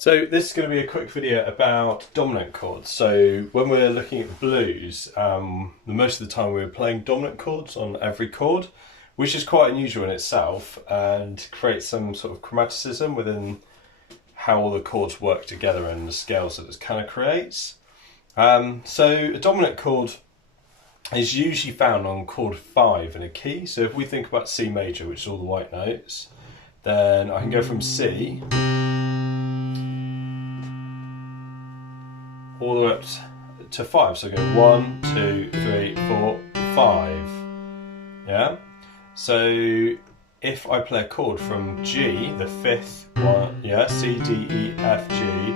So this is going to be a quick video about dominant chords. So when we're looking at blues, most of the time we're playing dominant chords on every chord, which is quite unusual in itself and creates some sort of chromaticism within how all the chords work together and the scales that it kind of creates. So a dominant chord is usually found on chord 5 in a key. So if we think about C major, which is all the white notes, then I can go from C all the way up to 5. So I go 1, 2, 3, 4, 5. Yeah? So if I play a chord from G, the 5th one, yeah, C, D, E, F, G,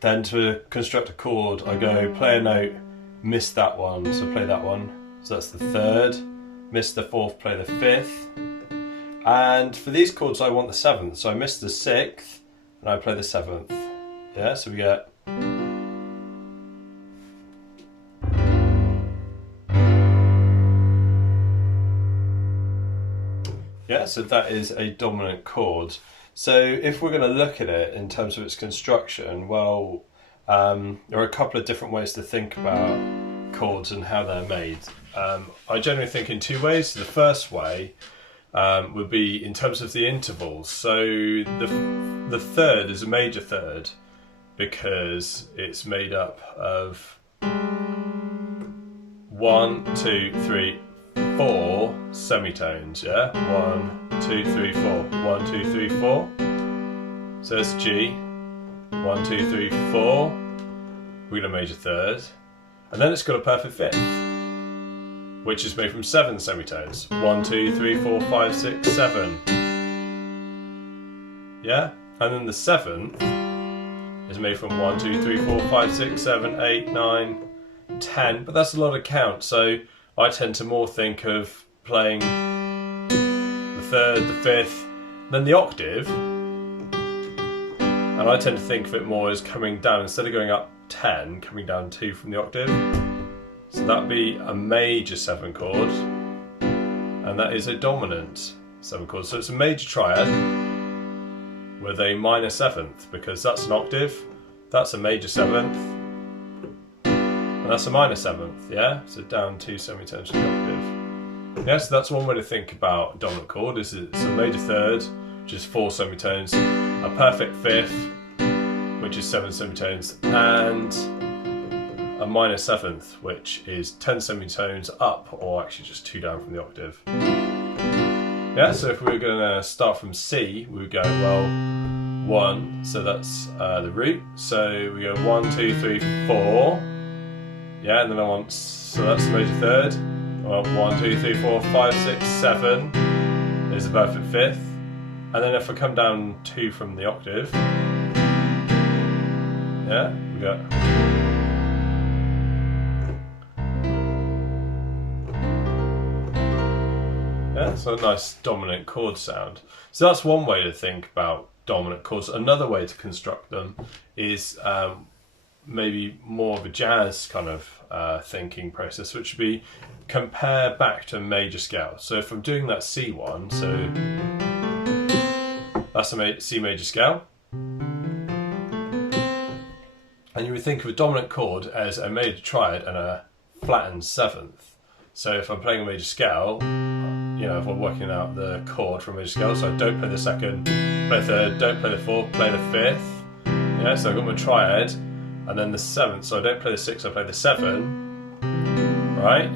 then to construct a chord, I go play a note, miss that one, so play that one. So that's the 3rd, miss the 4th, play the 5th. And for these chords, I want the 7th, so I miss the 6th, and I play the 7th. Yeah, so we get. Yeah, so that is a dominant chord. So if we're going to look at it in terms of its construction, well, there are a couple of different ways to think about chords and how they're made. I generally think in two ways. The first way would be in terms of the intervals. So the third is a major third because it's made up of 1, 2, 3, 4 semitones, yeah? 1, 2, 3, 4. 1, 2, 3, 4. So that's G. 1, 2, 3, 4. We get a major third. And then it's got a perfect fifth, which is made from 7 semitones. 1, 2, 3, 4, 5, 6, 7. Yeah? And then the 7th is made from 1, 2, 3, 4, 5, 6, 7, 8, 9, 10. But that's a lot of count, so I tend to more think of playing the 3rd, the 5th, then the octave, and I tend to think of it more as coming down, instead of going up 10, coming down 2 from the octave. So that would be a major 7 chord, and that is a dominant 7 chord. So it's a major triad with a minor 7th, because that's an octave, that's a major 7th, and that's a minor 7th, yeah? So down 2 semitones from the octave. Yeah, so that's one way to think about a dominant chord, is it's a major third, which is 4 semitones, a perfect fifth, which is 7 semitones, and a minor 7th, which is 10 semitones up, or actually just 2 down from the octave. Yeah, so if we were going to start from C, we would go, well, 1, so that's the root, so we go 1, 2, 3, 4. Yeah, and then I want, so that's the major third. I want 1, 2, 3, 4, 5, 6, 7 is the perfect fifth. And then if I come down 2 from the octave, yeah, we got. Yeah, so a nice dominant chord sound. So that's one way to think about dominant chords. Another way to construct them is maybe more of a jazz kind of thinking process, which would be compare back to a major scale. So if I'm doing that C1, so that's a C major scale, and you would think of a dominant chord as a major triad and a flattened 7th. So if I'm playing a major scale, you know, if I'm working out the chord for a major scale, so I don't play the 2nd, play the 3rd, don't play the 4th, play the 5th. Yeah, so I've got my triad, and then the 7th, so I don't play the 6, I play the 7, right?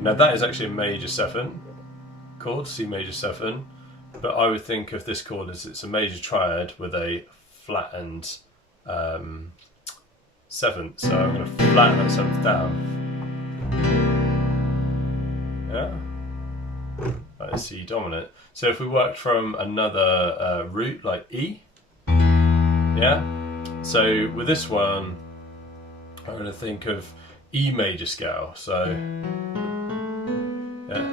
Now that is actually a major 7 chord, C major 7, but I would think of this chord as it's a major triad with a flattened 7th, so I'm going to flatten that 7th down. Yeah, that is C dominant. So if we worked from another root like E, yeah, so with this one, I'm going to think of E major scale, so yeah,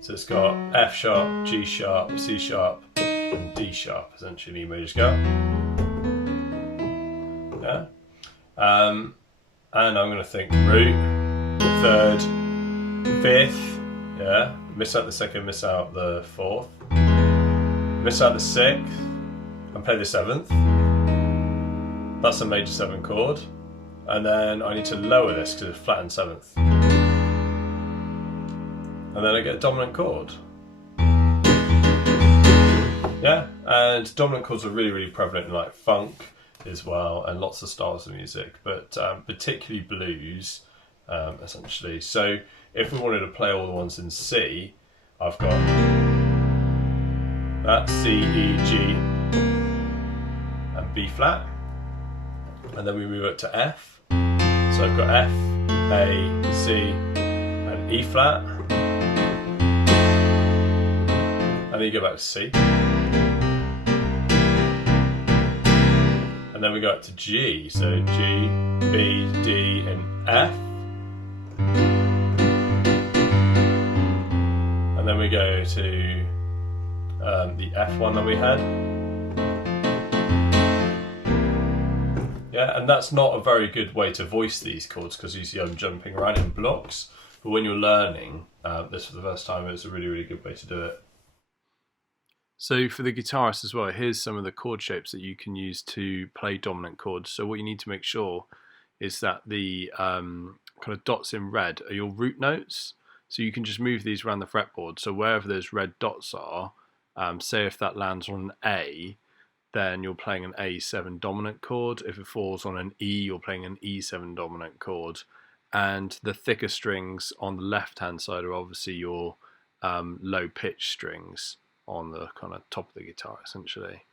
so it's got F sharp, G sharp, C sharp, and D sharp, essentially E major scale. Yeah, and I'm going to think root, 3rd, 5th, yeah, miss out the 2nd, miss out the 4th, miss out the 6th, and play the 7th. That's a major 7 chord. And then I need to lower this because it's flattened 7th. And then I get a dominant chord. Yeah, and dominant chords are really, really prevalent in like funk as well, and lots of styles of music, but particularly blues, essentially. So if we wanted to play all the ones in C, I've got that C, E, G, and B flat, and then we move it to F. So I've got F, A, C, and E flat, and then you go back to C. And then we go up to G, so G, B, D, and F. And then we go to the F1 that we had. Yeah, and that's not a very good way to voice these chords because you see I'm jumping around in blocks. But when you're learning this for the first time, it's a really, really good way to do it. So for the guitarist as well, here's some of the chord shapes that you can use to play dominant chords. So what you need to make sure is that the kind of dots in red are your root notes. So you can just move these around the fretboard. So wherever those red dots are, say if that lands on an A, then you're playing an A7 dominant chord. If it falls on an E, you're playing an E7 dominant chord. And the thicker strings on the left-hand side are obviously your low pitch strings on the kind of top of the guitar, essentially.